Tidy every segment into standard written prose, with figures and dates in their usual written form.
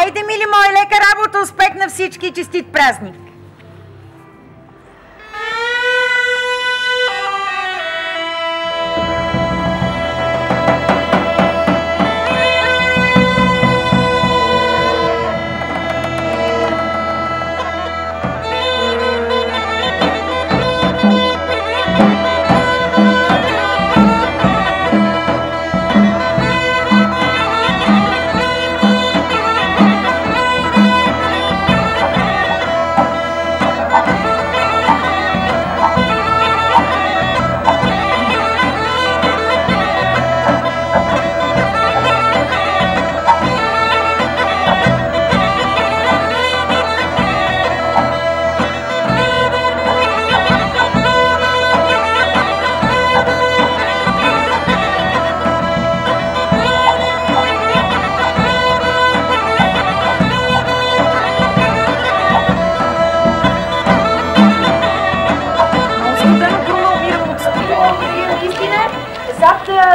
Айде, мили мои, лека работа, успех на всички и честит празник!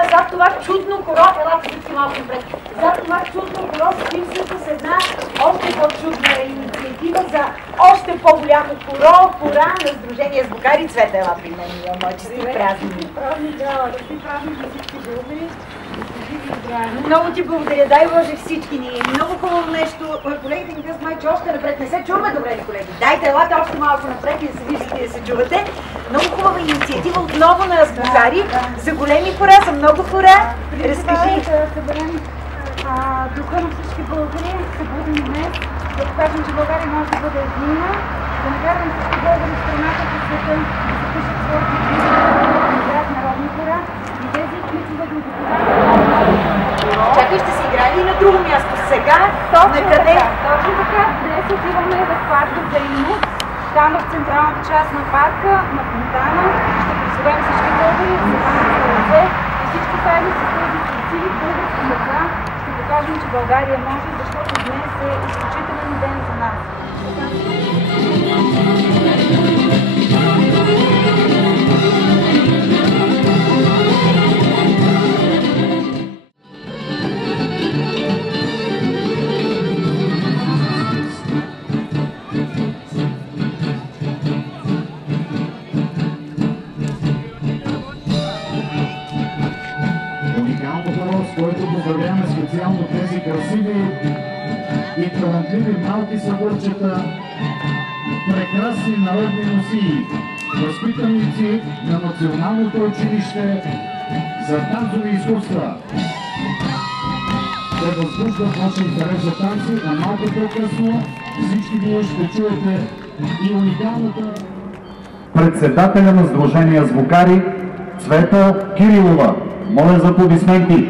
Зад това чудно коро, елате всички малко напред, зад това чудно коро стоим с една още по-чудна инициатива за още по-голямо коро, пора на Сдружение Звукари. Цвета, ела при мен, мои чести празни. Празни за всички българи. Много ти благодаря, дай Боже всички ни. Много хубаво нещо. Колегите ми казват, май, че още напред не се чуваме добре ли, колеги? Дайте, елате още малко напред и да се виждате и да се чувате. Много хубава инициатива отново на Звукари за големи хора, за много хора. Разкажи. Да съберем духа на всички българи, се будим днес, да покажем, че България може да бъде единна, да накараме всички българи в страната по света да запишат своите книги, да играят народни хора и тези които да ги докладат. Чакай, ще си играли и на друго място. Сега, Точно накъде? така, днес отиваме в парка Заимов, там в централната част на парка, на фонтана. Ще призовем всички българи да се хванат за ръце и всички заедно с тези красиви български деца ще покажем, че България може, защото днес е изключителен ден за нас. Който поздравяваме специално тези красиви и талантливи малки съборчета, прекрасни народни носии, възпитаници на Националното училище за танцови изкуства. Те възбуждат вашия интерес за танци, а малко по-късно всички вие ще чуете и уникалната председателя на Сдружение Звукари Цвета Кирилова. Моля за аплодисменти.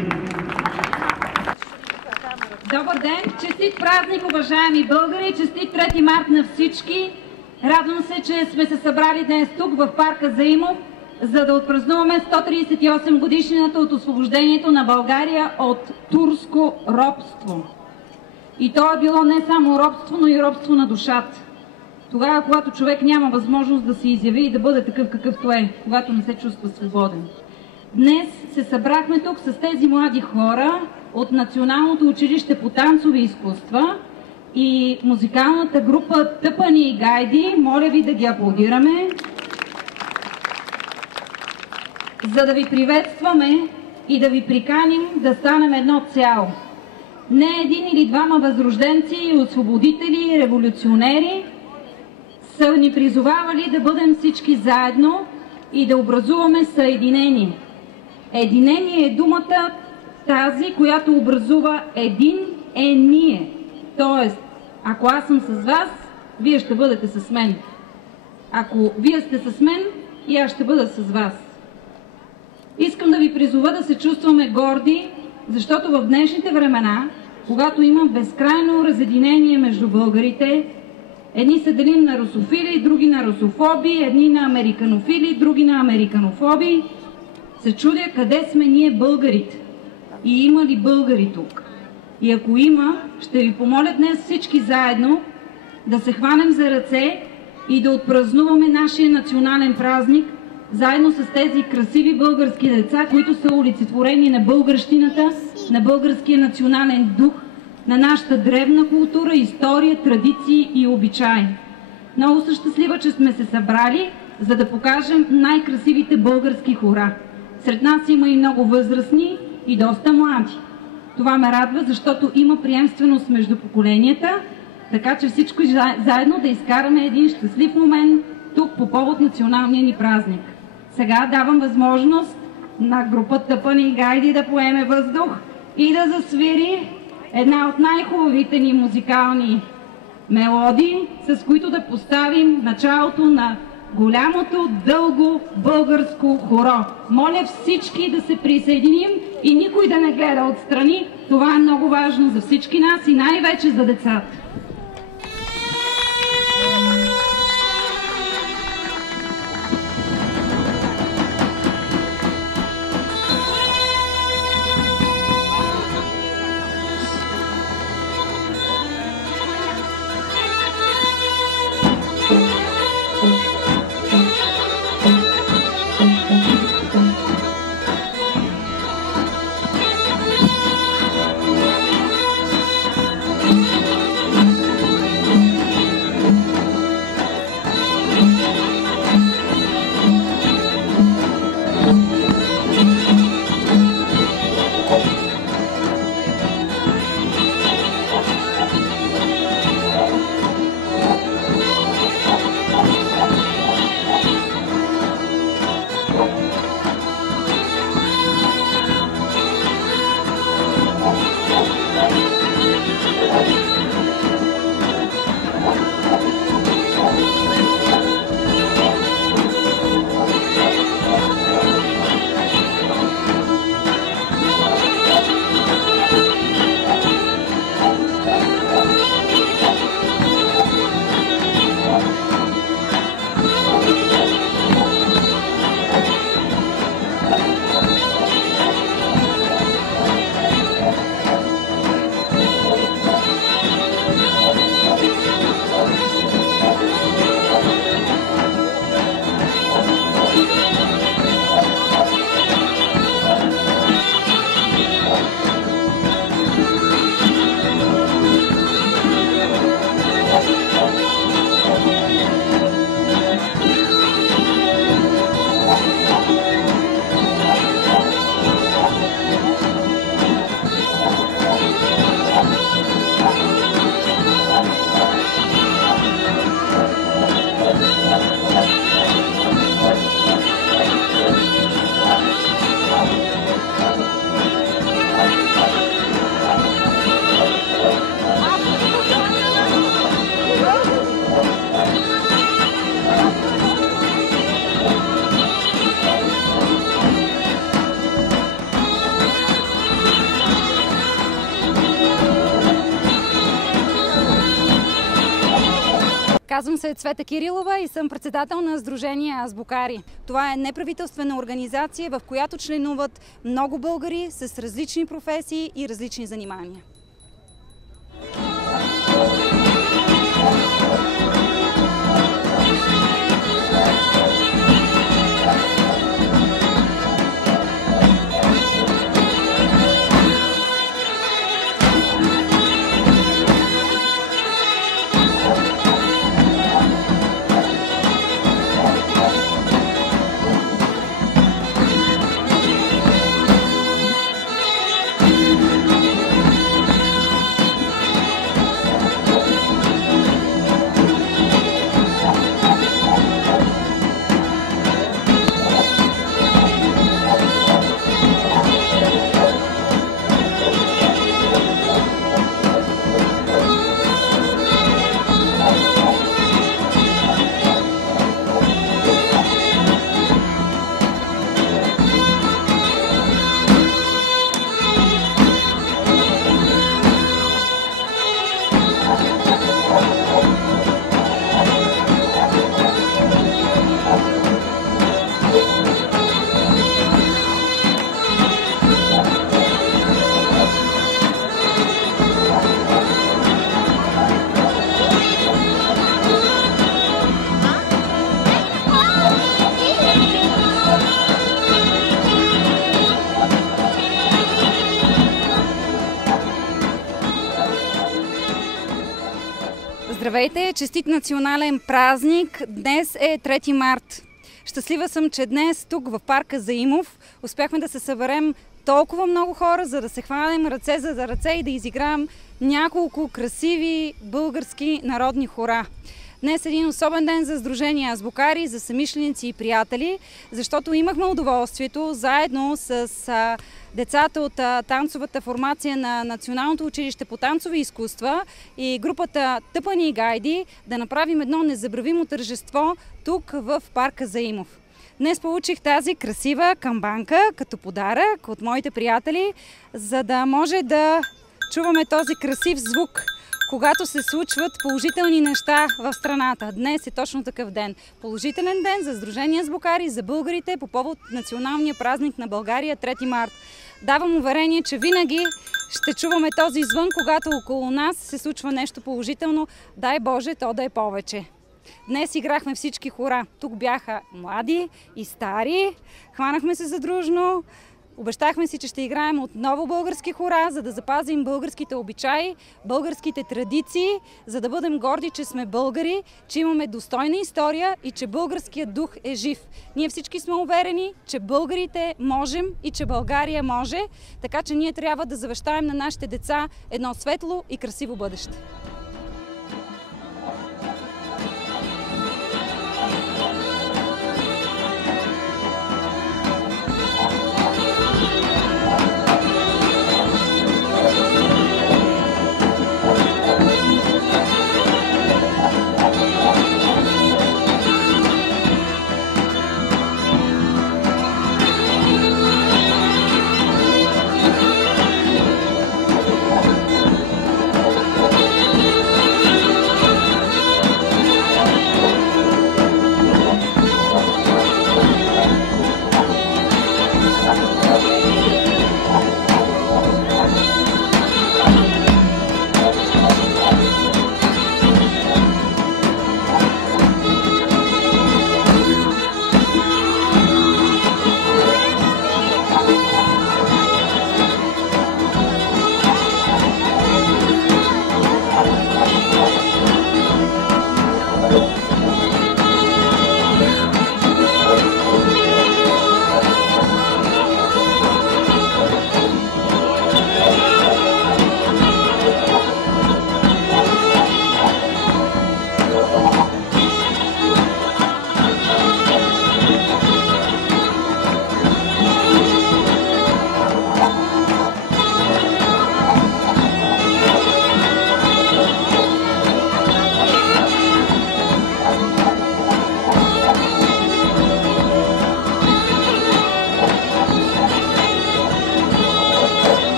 Добър ден! Честит празник, уважаеми българи! Честит 3 март на всички! Радвам се, че сме се събрали днес тук в парка Заимов, за да отпразнуваме 138 годишнината от освобождението на България от турско робство. И то е било не само робство, но и робство на душата. Тогава, когато човек няма възможност да се изяви и да бъде такъв какъвто е, когато не се чувства свободен. Днес се събрахме тук с тези млади хора от Националното училище по танцови изкуства и музикалната група Тъпани и Гайди. Моля ви да ги аплодираме, за да ви приветстваме и да ви приканим да станем едно цяло. Не един или двама възрожденци, освободители, революционери са ни призовавали да бъдем всички заедно и да образуваме съединение. Единение е думата тази, която образува един е ние. Тоест, ако аз съм с вас, вие ще бъдете с мен. Ако вие сте с мен, и аз ще бъда с вас. Искам да ви призова да се чувстваме горди, защото в днешните времена, когато има безкрайно разединение между българите, едни се делим на русофили, други на русофоби, едни на американофили, други на американофоби, се чудя къде сме ние българите и има ли българи тук. И ако има, ще ви помоля днес всички заедно да се хванем за ръце и да отпразнуваме нашия национален празник, заедно с тези красиви български деца, които са олицетворени на българщината, на българския национален дух на нашата древна култура, история, традиции и обичаи. Много са щастлива, че сме се събрали, за да покажем най-красивите български хора. Сред нас има и много възрастни и доста млади. Това ме радва, защото има приемственост между поколенията, така че всичко заедно да изкараме един щастлив момент тук по повод националния ни празник. Сега давам възможност на групата Пъни Гайди да поеме въздух и да засвири една от най-хубавите ни музикални мелодии, с които да поставим началото на голямото, дълго българско хоро. Моля всички да се присъединим и никой да не гледа отстрани. Това е много важно за всички нас и най-вече за децата. Казвам се Цвета Кирилова и съм председател на Сдружение Азбукари. Това е неправителствена организация, в която членуват много българи с различни професии и различни занимания. Здравейте! Честит национален празник! Днес е 3 март. Щастлива съм, че днес тук в парка Заимов успяхме да се съберем толкова много хора, за да се хванем ръце за ръце и да изиграем няколко красиви български народни хора. Днес е един особен ден за Сдружение Азбукари, за съмишленици и приятели, защото имахме удоволствието заедно с децата от танцовата формация на Националното училище по танцови изкуства и групата Тъпани и гайди да направим едно незабравимо тържество тук в парка Заимов. Днес получих тази красива камбанка като подарък от моите приятели, за да може да чуваме този красив звук, когато се случват положителни неща в страната. Днес е точно такъв ден. Положителен ден за Сдружение Азбукари, за българите по повод националния празник на България 3 март. Давам уверение, че винаги ще чуваме този звън, когато около нас се случва нещо положително. Дай Боже, то да е повече. Днес играхме всички хора. Тук бяха млади и стари. Хванахме се задружно. Обещахме си, че ще играем отново български хора, за да запазим българските обичаи, българските традиции, за да бъдем горди, че сме българи, че имаме достойна история и че българският дух е жив. Ние всички сме уверени, че българите можем и че България може, така че ние трябва да завещаем на нашите деца едно светло и красиво бъдеще.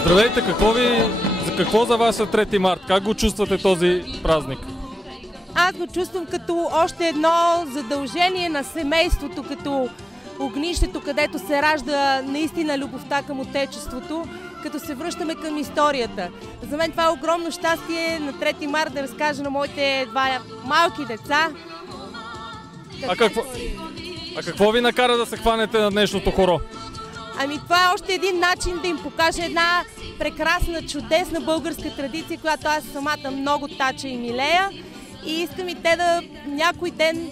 Здравейте, какво за вас е 3 март? Как го чувствате този празник? Аз го чувствам като още едно задължение на семейството, като огнището, където се ражда наистина любовта към отечеството, като се връщаме към историята. За мен това е огромно щастие на 3 март да разкажа на моите два малки деца. А какво ви накара да се хванете на днешното хоро? Ами това е още един начин да им покажа една прекрасна, чудесна българска традиция, която аз самата много тача и милея. И искам и те да някой ден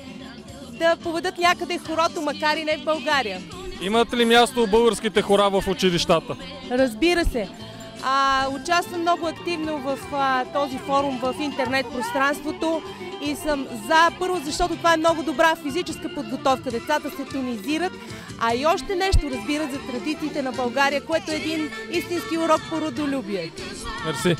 да поведат някъде хорото, макар и не в България. Имат ли място българските хора в училищата? Разбира се. Участвам много активно в този форум в интернет пространството и съм за, първо, защото това е много добра физическа подготовка. Децата се тонизират, а и още нещо разбират за традициите на България, което е един истински урок по родолюбие. Мерси.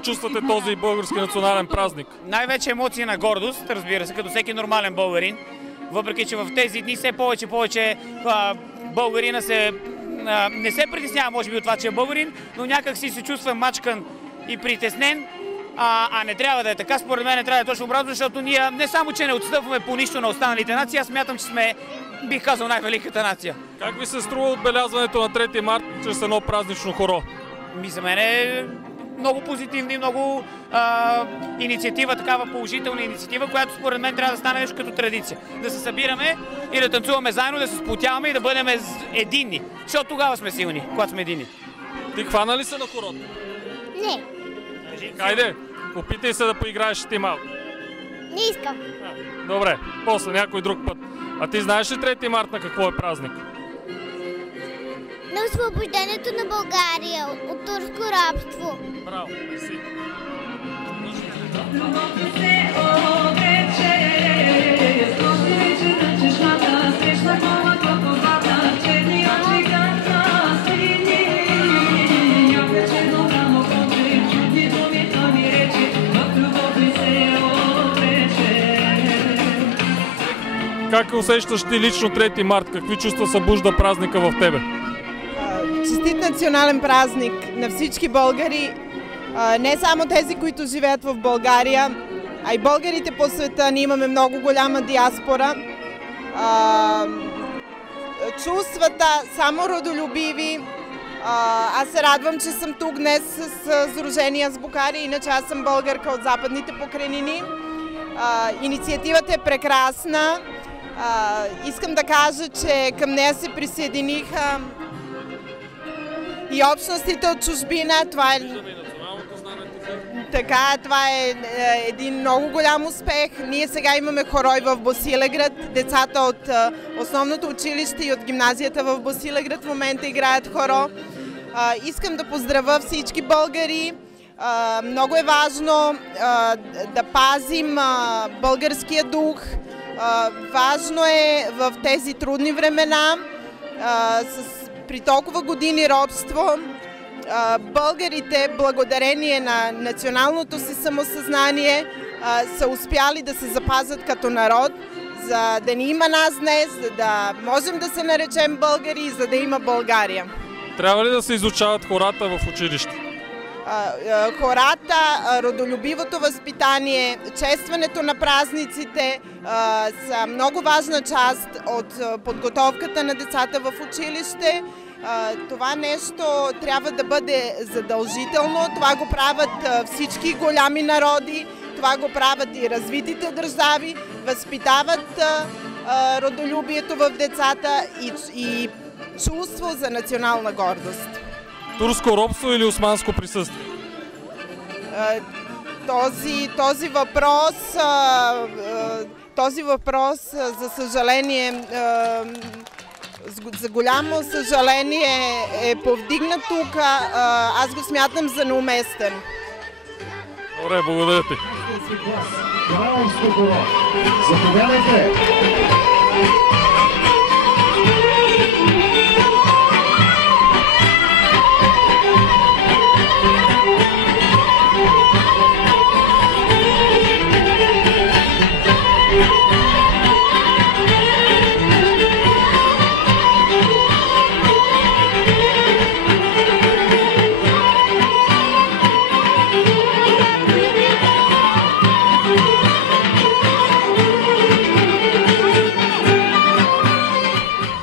чувствате този български национален празник? Най-вече емоции на гордост, разбира се, като всеки нормален българин. Въпреки че в тези дни все повече българина не се притеснява, може би, от това, че е българин, но някак си се чувства мачкан и притеснен. А не трябва да е така, според мен не трябва да е точно обратно, защото ние не само, че не отстъпваме по нищо на останалите нации, аз смятам, че сме, бих казал, най-великата нация. Как ви се струва отбелязването на 3 март чрез едно празнично хоро? За мен е много позитивна и много инициатива, такава положителна инициатива, която според мен трябва да стане нещо като традиция. Да се събираме и да танцуваме заедно, да се сплотяваме и да бъдем единни. Защото тогава сме силни, когато сме единни. Ти хвана ли се на хорото? Не. Хайде, опитай се да поиграеш ти малко. Не искам. Добре, после някой друг път. А ти знаеш ли 3 март на какво е празник? На освобождението на България от турско рабство. Браво, мерси. Как усещаш ти лично 3 март? Какви чувства събужда празника в тебе? Честит национален празник на всички българи, не само тези, които живеят в България, а и българите по света. Ние имаме много голяма диаспора. Чувствата само родолюбиви. Аз се радвам, че съм тук днес с Сдружение Азбукари, иначе аз съм българка от Западните покрайнини. Инициативата е прекрасна. Искам да кажа, че към нея се присъединиха и общностите от чужбина. Това е един много голям успех. Ние сега имаме хорой в Босилеград. Децата от основното училище и от гимназията в Босилеград в момента играят хоро. Искам да поздравя всички българи. Много е важно да пазим българския дух. Важно е в тези трудни времена, при толкова години робство, българите, благодарение на националното си самосъзнание, са успяли да се запазят като народ, за да ни има нас днес, за да можем да се наречем българи и за да има България. Трябва ли да се изучават хората в училище? Хората, родолюбивото възпитание, честването на празниците са много важна част от подготовката на децата в училище. Това нещо трябва да бъде задължително. Това го правят всички голями народи, това го правят и развитите държави, възпитават родолюбието в децата и чувство за национална гордост. Турско робство или османско присъствие? Този въпрос, за съжаление, за голямо съжаление е повдигнат тук. Аз го смятам за неуместен. Добре, благодаря ти. Заповядайте!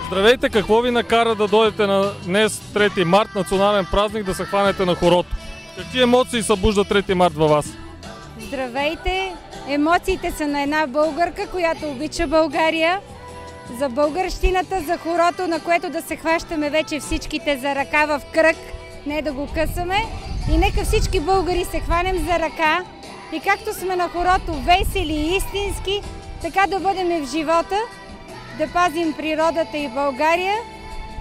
Здравейте, какво ви накара да дойдете на днес 3 март, национален празник, да се хванете на хорото? Какви емоции събужда 3 март във вас? Здравейте! Емоциите са на една българка, която обича България, за българщината, за хорото, на което да се хващаме вече всичките за ръка в кръг, не да го късаме. И нека всички българи се хванем за ръка и както сме на хорото весели и истински, така да бъдем в живота, да пазим природата и България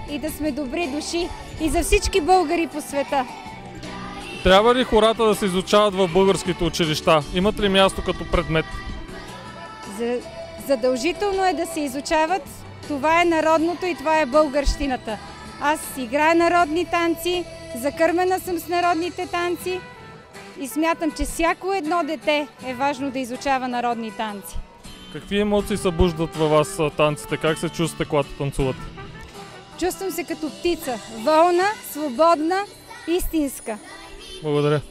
и да сме добри души и за всички българи по света. Трябва ли хората да се изучават в българските училища? Имат ли място като предмет? Задължително е да се изучават. Това е народното и това е българщината. Аз играя народни танци, закърмена съм с народните танци и смятам, че всяко едно дете е важно да изучава народни танци. Какви емоции събуждат във вас танците? Как се чувствате, когато танцувате? Чувствам се като птица. Волна, свободна, истинска. Благодаря.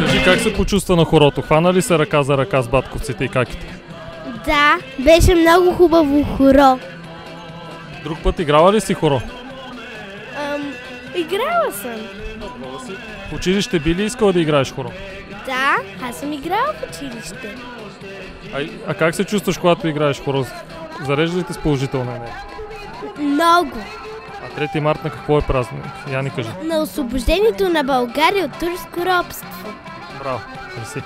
Кажи, как се почувства на хорото? Хвана ли се ръка за ръка с батковците и каките? Да, беше много хубаво хоро. Друг път играла ли си хоро? Играла съм. В училище би ли искала да играеш хоро? Да, аз съм играла в училище. А как се чувстваш, когато играеш хоро? Зарежда ли те с положителна енергия? Много. А 3 март на какво е празник? Я ни кажи. На освобождението на България от турско робство. Браво, мерси.